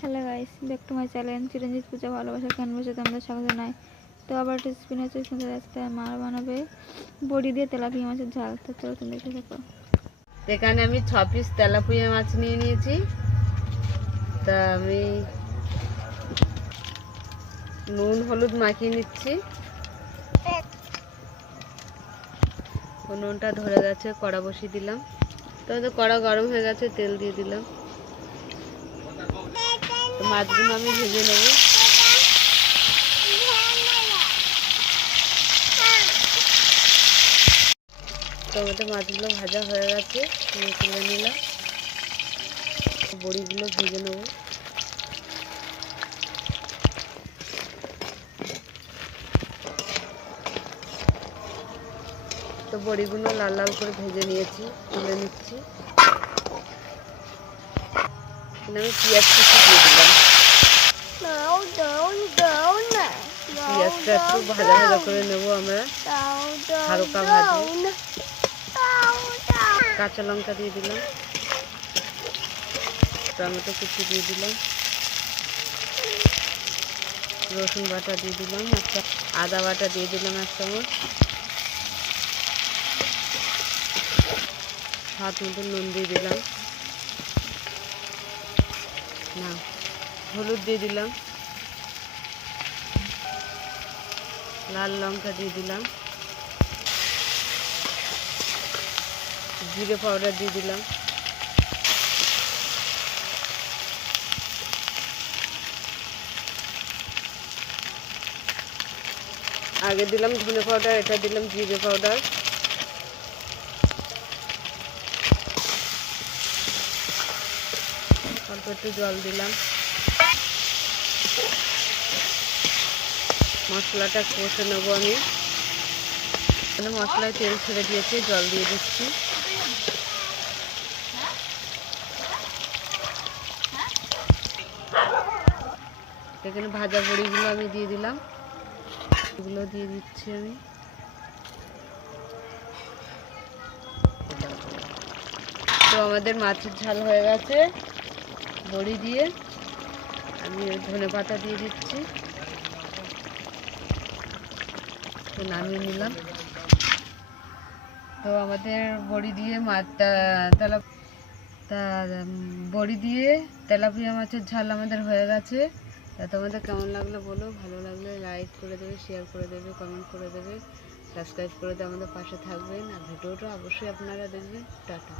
Hello guys, back to my channel Chiranjit Puja ভালোবাসা ক্যানভাসে তোমরা স্বাগত জানাই। তো আবার রেসিপি হচ্ছে কিন্তু আজকে মা বানাবে বড়ি দিয়ে তেলাপিয়া মাছের ঝাল। তো চলো তুমি দেখে থাকো। এখানে আমি 6 পিস তেলাপিয়া মাছ নিয়ে নিয়েছি। তা আমি নুন হলুদ মাখিয়ে নিচ্ছি। নুনটা ধরে গেছে, কড়া বসিয়ে দিলাম। তো কড়া গরম হয়ে গেছে, তেল দিয়ে দিলাম। তো মাছগুলো আমি ভেজে নেব। তো আমাদের মাছগুলো ভাজা হয়ে গেছে, তুলে নিলাম। বড়িগুলো ভেজে নেব। তো বড়িগুলো লাল লাল করে ভেজে নিয়েছি, তুলে নিচ্ছি। আমি পেঁয়াজ কুচি দিয়ে দিলাম। পেঁয়াজটা একটু ভাজা ভাজা করে নেব আমরা, হালকা ভাজি। কাঁচা লঙ্কা দিয়ে দিলাম, টমেটো কুচি দিয়ে দিলাম, রসুন বাটা দিয়ে দিলাম, আদা বাটা দিয়ে দিলাম 1 চামচ, স্বাদ মতো নুন দিয়ে দিলাম, না হলুদ দিয়ে দিলাম, লাল লঙ্কা দিয়ে দিলাম, জিরে পাউডার দিয়ে দিলাম, আগে দিলাম ধনে পাউডার, এটা দিলাম জিরে পাউডার। অল্প একটু জল দিলাম। মশলাটা কষে নেবো আমি। মশলায় তেল ছেড়ে দিয়েছি, জল দিয়ে দিচ্ছি। এখানে ভাজা বড়িগুলো আমি দিয়ে দিলাম, এগুলো দিয়ে দিচ্ছি আমি। তো আমাদের মাছের ঝাল হয়ে গেছে বড়ি দিয়ে। আমি ধনে পাতা দিয়ে দিচ্ছি, তো নামিয়ে নিলাম। তো আমাদের বড়ি দিয়ে বড়ি দিয়ে তেলাপিয়া মাছের ঝাল আমাদের হয়ে গেছে। তা তোমাদের কেমন লাগলো বলো, ভালো লাগলে লাইক করে দেবে, শেয়ার করে দেবে, কমেন্ট করে দেবে, সাবস্ক্রাইব করে দেবে, আমাদের পাশে থাকবেন। আর ভিডিওটা অবশ্যই আপনারা দেখবেন। টাটা।